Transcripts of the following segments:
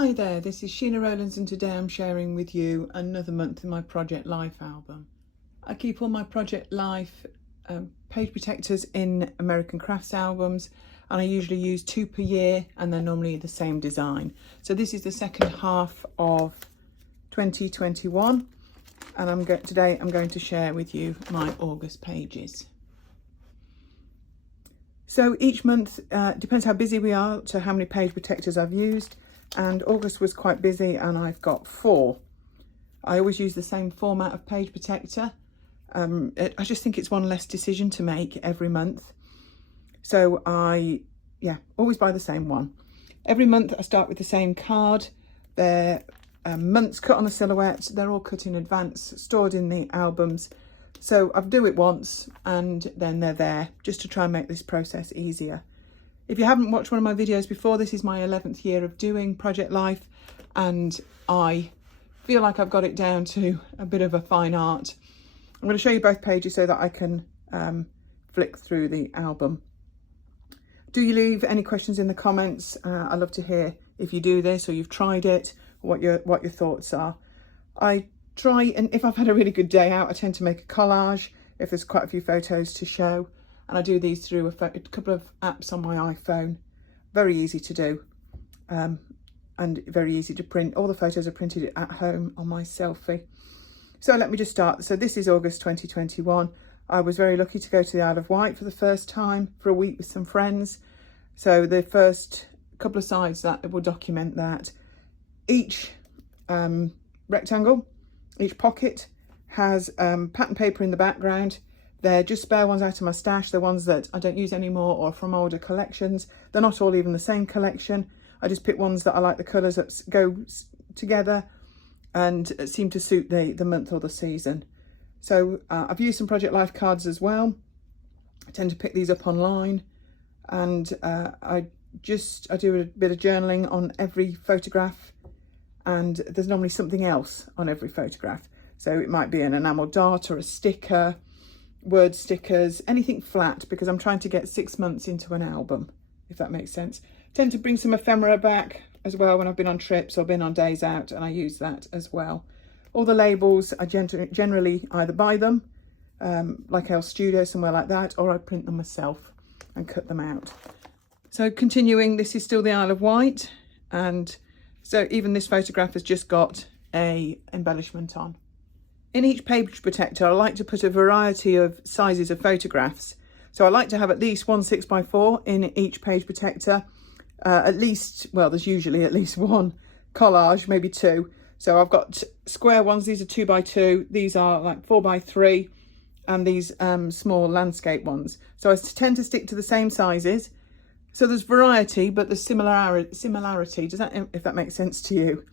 Hi there, this is Sheena Rowlands and today I'm sharing with you another month in my Project Life album. I keep all my Project Life page protectors in American Crafts albums, and I usually use 2 per year and they're normally the same design. So this is the second half of 2021 and today I'm going to share with you my August pages. So each month depends how busy we are to how many page protectors I've used. And August was quite busy and I've got 4. I always use the same format of page protector. I just think it's one less decision to make every month. So I always buy the same one. Every month I start with the same card. They're months cut on a silhouette. They're all cut in advance, stored in the albums. So I do it once and then they're there just to try and make this process easier. If you haven't watched one of my videos before, this is my 11th year of doing Project Life and I feel like I've got it down to a bit of a fine art. I'm going to show you both pages so that I can flick through the album. Do you leave any questions in the comments? I love to hear if you do this or you've tried it, what your thoughts are. I try, and if I've had a really good day out, I tend to make a collage if there's quite a few photos to show. And I do these through a couple of apps on my iPhone. Very easy to do and very easy to print. All the photos are printed at home on my selfie. So let me just start. So this is August 2021. I was very lucky to go to the Isle of Wight for the first time for a week with some friends. So the first couple of sides that will document that. Each rectangle, each pocket has pattern paper in the background. They're just spare ones out of my stash. They're ones that I don't use anymore or from older collections. They're not all even the same collection. I just pick ones that I like the colours that go together and seem to suit the month or the season. So I've used some Project Life cards as well. I tend to pick these up online and I do a bit of journaling on every photograph, and there's normally something else on every photograph. So it might be an enamel dot or a sticker, word stickers, anything flat, because I'm trying to get 6 months into an album, if that makes sense. I tend to bring some ephemera back as well when I've been on trips or been on days out, and I use that as well. All the labels, I generally either buy them, like Elle Studio, somewhere like that, or I print them myself and cut them out. So continuing, this is still the Isle of Wight, and so even this photograph has just got a embellishment on. In each page protector, I like to put a variety of sizes of photographs. So I like to have at least one 6x4 in each page protector. There's usually at least one collage, maybe 2. So I've got square ones, these are 2x2, these are like 4x3, and these small landscape ones. So I tend to stick to the same sizes. So there's variety, but there's similarity. If that makes sense to you?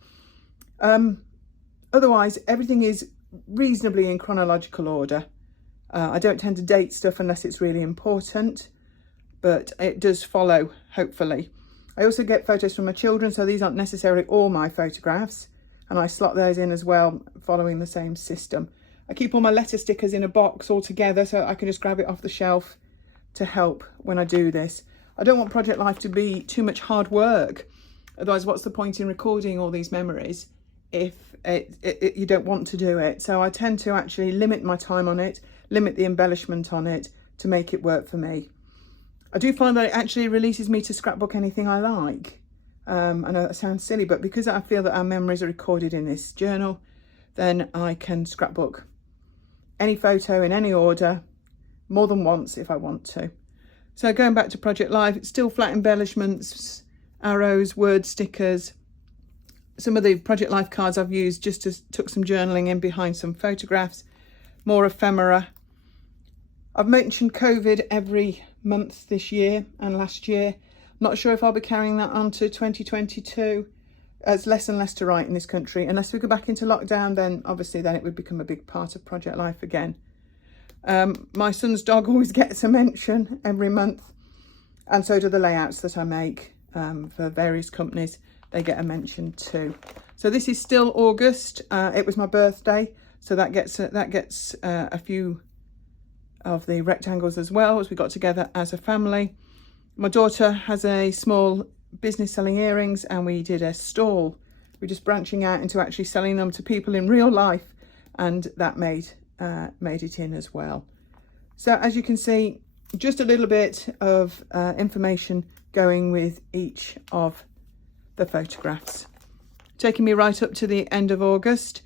Otherwise, everything is reasonably in chronological order. I don't tend to date stuff unless it's really important, but it does follow, hopefully. I also get photos from my children, so these aren't necessarily all my photographs, and I slot those in as well, following the same system. I keep all my letter stickers in a box all together so I can just grab it off the shelf to help when I do this. I don't want Project Life to be too much hard work. Otherwise, what's the point in recording all these memories if you don't want to do it? So I tend to actually limit my time on it, limit the embellishment on it to make it work for me. I do find that it actually releases me to scrapbook anything I like. I know that sounds silly, but because I feel that our memories are recorded in this journal, then I can scrapbook any photo in any order more than once if I want to. So going back to Project Life, it's still flat embellishments, arrows, word stickers. Some of the Project Life cards I've used took some journaling in behind some photographs, more ephemera. I've mentioned COVID every month this year and last year. Not sure if I'll be carrying that on to 2022. It's less and less to write in this country. Unless we go back into lockdown, then obviously it would become a big part of Project Life again. My son's dog always gets a mention every month, and so do the layouts that I make for various companies. They get a mention too. So this is still August. It was my birthday, so that gets a few of the rectangles as well, as we got together as a family. My daughter has a small business selling earrings, and we did a stall. We're just branching out into actually selling them to people in real life, and that made it in as well. So as you can see, just a little bit of information going with each of the photographs, taking me right up to the end of August.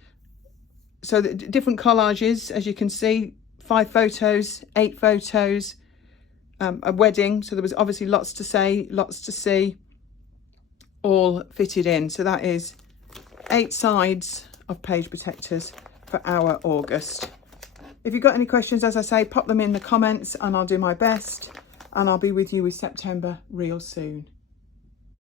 So the different collages, as you can see, 5 photos, 8 photos, a wedding. So there was obviously lots to say, lots to see, all fitted in. So that is 8 sides of page protectors for our August. If you've got any questions, as I say, pop them in the comments and I'll do my best, and I'll be with you with September real soon.